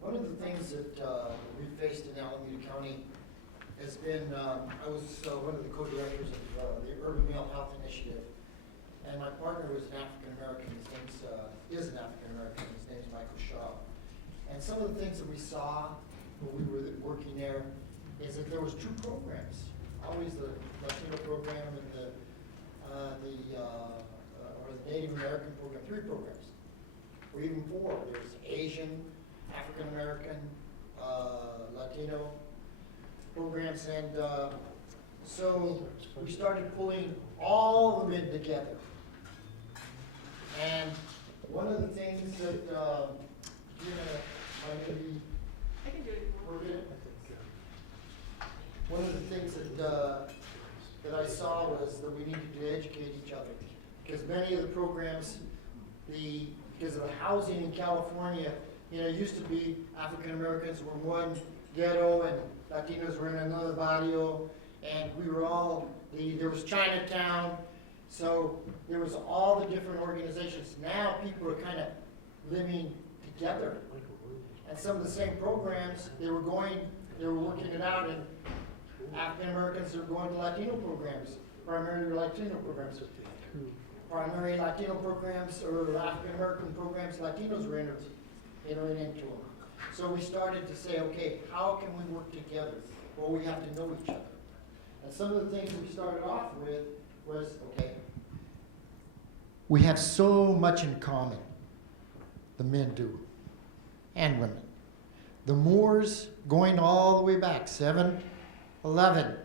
One of the things that we faced in Alameda County has been, I was one of the co-directors of the Urban Male Health Initiative, and my partner was an African-American. His name is an African-American. His name's Michael Shaw. And some of the things that we saw when we were working there is that there was two programs. Always the Latino program and the Native American program, three programs, or even four. There's Asian, African American, Latino programs, and so we started pulling all the men together. And one of the things that I can do it. one of the things that I saw was that we needed to educate each other, because many of the programs, because of the housing in California, it used to be African Americans were in one ghetto and Latinos were in another barrio, and we were all, there was Chinatown, so there was all the different organizations. Now people are kind of living together, and some of the same programs, they were working it out, and African Americans are going to Latino programs, primary Latino programs. Primary Latino programs or African American programs, Latinos were entering into them. So we started to say, okay, how can we work together? Well, we have to know each other. And some of the things we started off with was, okay, we have so much in common, the men do, and women. The Moors, going all the way back, 711,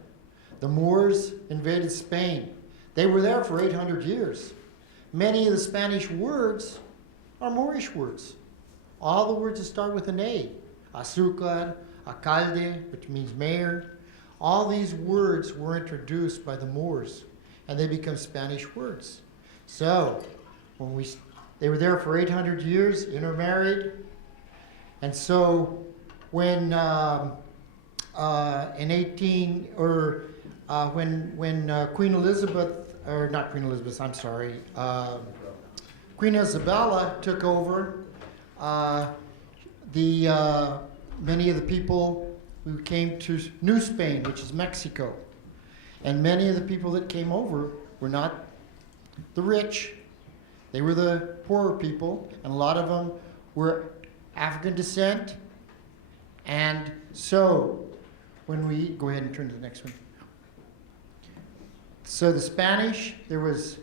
the Moors invaded Spain. They were there for 800 years. Many of the Spanish words are Moorish words. All the words that start with an A. Azúcar, alcalde, which means mayor. All these words were introduced by the Moors, and they become Spanish words. So, they were there for 800 years, intermarried. And so, when when Queen Elizabeth, or not Queen Elizabeth, I'm sorry, Queen Isabella took over, many of the people who came to New Spain, which is Mexico, and many of the people that came over were not the rich, they were the poorer people, and a lot of them were African descent. And so, when we go ahead and turn to the next one. So the Spanish, there was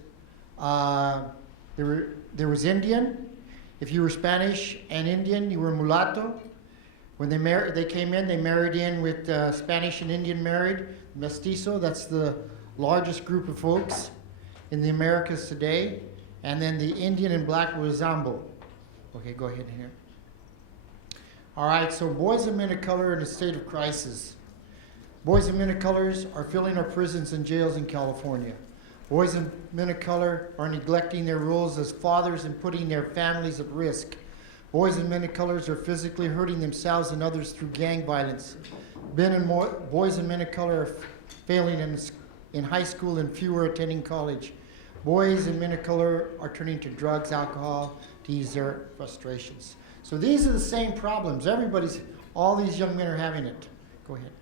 Indian. If you were Spanish and Indian, you were mulatto. When they came in, they married in with Spanish and Indian married, mestizo. That's the largest group of folks in the Americas today. And then the Indian and black was Zambo. Okay, go ahead here. All right, so boys and men of color in a state of crisis. Boys and men of color are filling our prisons and jails in California. Boys and men of color are neglecting their roles as fathers and putting their families at risk. Boys and men of color are physically hurting themselves and others through gang violence. Boys and men of color are failing in high school and fewer attending college. Boys and men of color are turning to drugs, alcohol to ease their frustrations. So these are the same problems. All these young men are having it. Go ahead.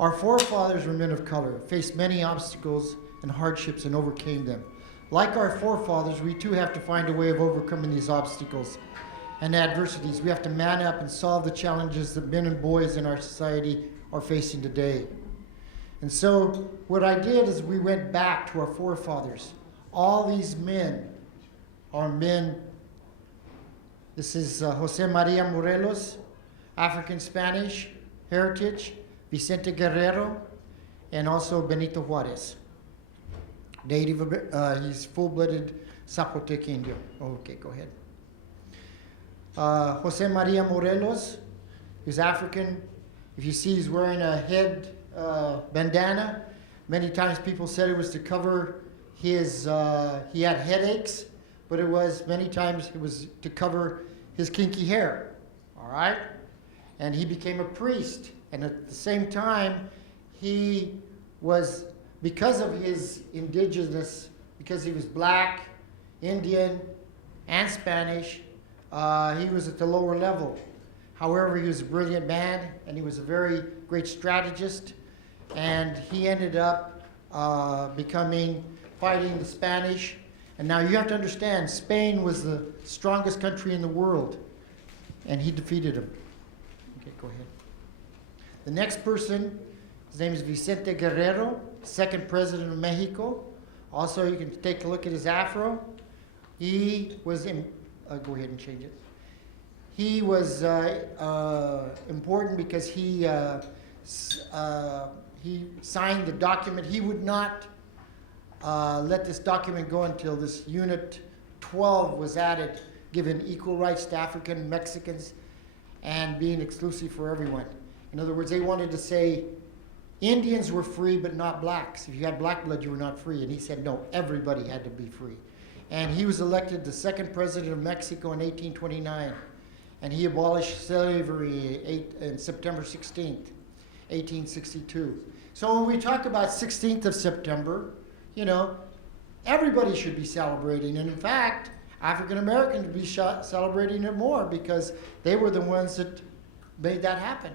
Our forefathers were men of color, faced many obstacles and hardships and overcame them. Like our forefathers, we too have to find a way of overcoming these obstacles and adversities. We have to man up and solve the challenges that men and boys in our society are facing today. And so what I did is we went back to our forefathers. All these men are men. This is José María Morelos, African Spanish heritage, Vicente Guerrero, and also Benito Juárez. Native, he's full-blooded Zapotec Indio. Okay, go ahead. José María Morelos is African. If you see, he's wearing a head bandana. Many times people said it was to cover his, he had headaches, but many times it was to cover his kinky hair, all right? And he became a priest. And at the same time, he was, because of his indigenous, because he was black, Indian, and Spanish, he was at the lower level. However, he was a brilliant man, and he was a very great strategist, and he ended up fighting the Spanish. And now you have to understand, Spain was the strongest country in the world, and he defeated him. Okay, go ahead. The next person, his name is Vicente Guerrero, second president of Mexico. Also, you can take a look at his afro. He was in, go ahead and change it. He was important because he signed the document. He would not let this document go until this Unit 12 was added, giving equal rights to African Mexicans and being exclusive for everyone. In other words, they wanted to say Indians were free, but not blacks. If you had black blood, you were not free. And he said, no, everybody had to be free. And he was elected the second president of Mexico in 1829. And he abolished slavery on September 16th, 1862. So when we talk about 16th of September, you know, everybody should be celebrating. And in fact, African Americans would be celebrating it more because they were the ones that made that happen.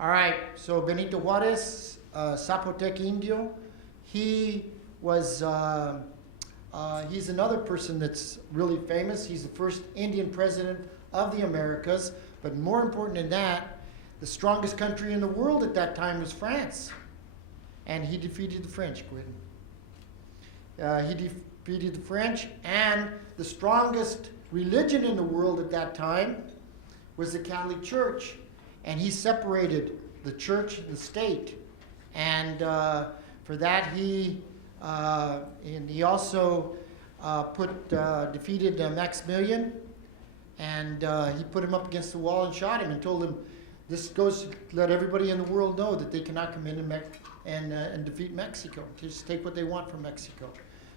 All right, so Benito Juárez, Zapotec Indio, he was, he's another person that's really famous. He's the first Indian president of the Americas, but more important than that, the strongest country in the world at that time was France, and he defeated the French. Go ahead. He defeated the French, and the strongest religion in the world at that time was the Catholic Church. And he separated the church and the state. And for that, he also defeated Maximilian. And he put him up against the wall and shot him and told him, this goes to let everybody in the world know that they cannot come in and defeat Mexico. Just take what they want from Mexico.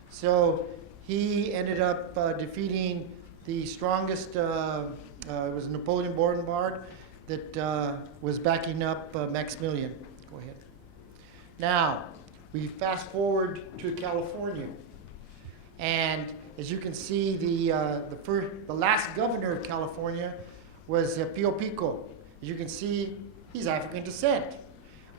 So he ended up defeating the strongest, it was Napoleon Bonaparte, that was backing up Maximilian. Go ahead. Now, we fast forward to California. And as you can see, the last governor of California was Pio Pico. As you can see, he's African descent.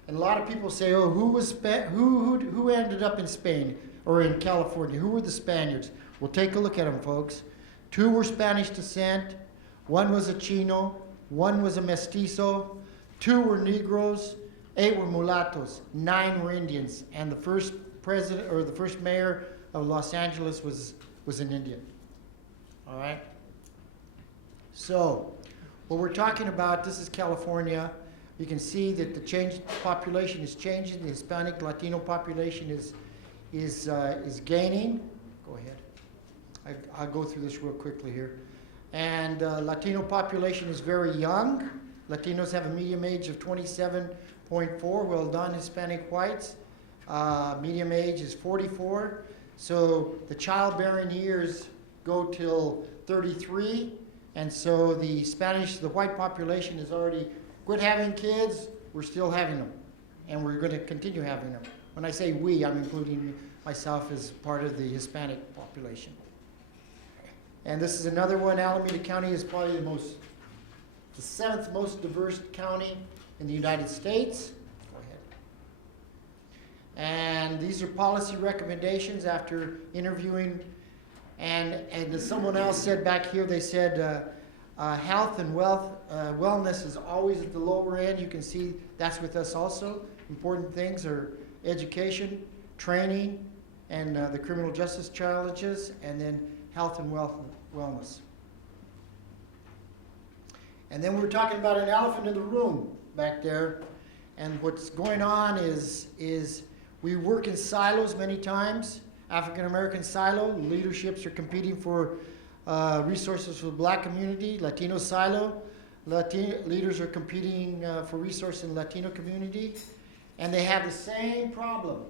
And a lot of people say, oh, who ended up in Spain or in California? Who were the Spaniards? Well, take a look at them, folks. 2 were Spanish descent. 1 was a Chino. 1 was a mestizo, 2 were Negroes, 8 were mulattoes, 9 were Indians, and the first president or the first mayor of Los Angeles was an Indian. All right. So, what we're talking about, this is California. You can see that the population is changing. The Hispanic Latino population is gaining. Go ahead. I'll go through this real quickly here. And Latino population is very young. Latinos have a median age of 27.4, well done, Hispanic whites. Median age is 44. So the childbearing years go till 33. And so the white population has already quit having kids. We're still having them. And we're going to continue having them. When I say we, I'm including myself as part of the Hispanic population. And this is another one. Alameda County is probably the 7th most diverse county in the United States. Go ahead. And these are policy recommendations after interviewing. And as someone else said back here, they said health and wellness is always at the lower end. You can see that's with us also. Important things are education, training, and the criminal justice challenges, and then health and wellness. And then we're talking about an elephant in the room back there. And what's going on is we work in silos many times. African American silo, leaderships are competing for resources for the black community. Latino silo, leaders are competing for resources in the Latino community. And they have the same problem.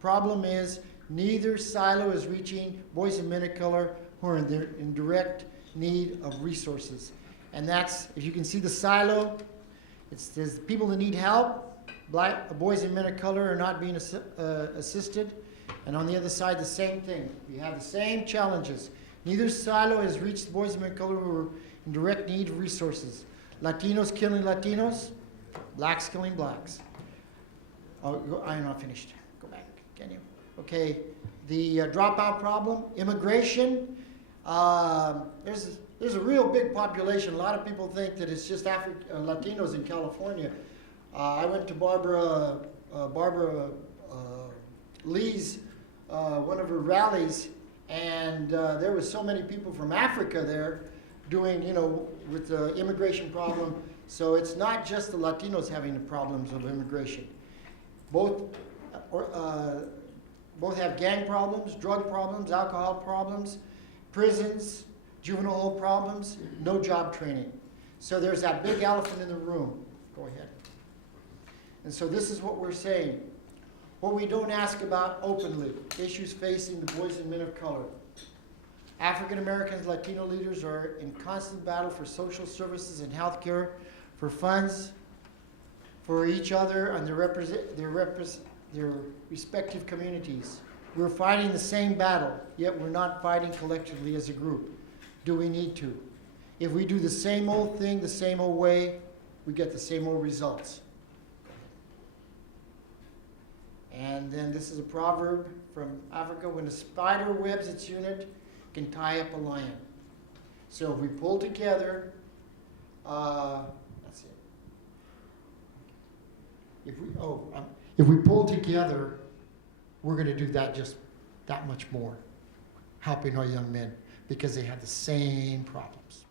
Problem is neither silo is reaching boys and men of color who are in direct need of resources. And that's, if you can see the silo, there's people that need help. Boys and men of color are not being assisted. And on the other side, the same thing. We have the same challenges. Neither silo has reached the boys and men of color who are in direct need of resources. Latinos killing Latinos, blacks killing blacks. Oh, I'm not finished. Go back, can you? Okay, the dropout problem, immigration. There's a real big population. A lot of people think that it's just Latinos in California. I went to Barbara Lee's, one of her rallies, and there was so many people from Africa there doing, with the immigration problem. So it's not just the Latinos having the problems of immigration. Both have gang problems, drug problems, alcohol problems, prisons, juvenile hall problems, no job training. So there's that big elephant in the room. Go ahead. And so this is what we're saying. What we don't ask about openly, issues facing the boys and men of color. African Americans, Latino leaders are in constant battle for social services and health care, for funds, for each other and their respective communities. We're fighting the same battle, yet we're not fighting collectively as a group. Do we need to? If we do the same old thing the same old way, we get the same old results. And then this is a proverb from Africa: when a spider webs its unit, it can tie up a lion. So if we pull together, that's it. If we pull together, we're going to do that just that much more, helping our young men, because they have the same problems.